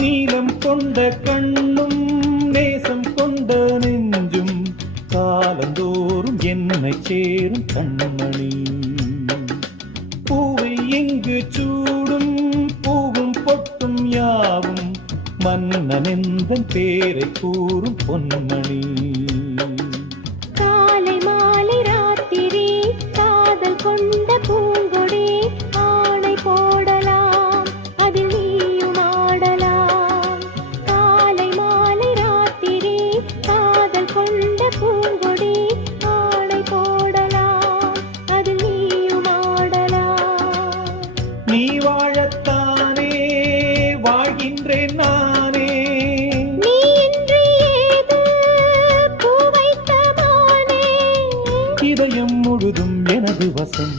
நீலம் கொண்ட கண்ணும் நேசம் கொண்ட நெஞ்சும் காலந்தோறும் என்னை சேரும் கண்மணி. பூவை எங்கு சூடும் பூவும் பொட்டும் யாவும் மன்னனெந்தன் பேரை கூறும் பொன்மணி. காலை மாலை ராத்திரி காதல் கொண்ட பூங்கொடி ஆணை போடலாம் அதில் நீயும் ஆடலாம். காலை மாலை ராத்திரி காதல் கொண்ட பூங்கொடி ஆணை போடலாம் அதில் நீயும் ஆடலாம். நீ வாழத்தானே வாழ்கின்றேன் நானே. நீ இன்றி ஏது பூ வைத்த மானே. இதயம் முழுதும் எனது வசம்.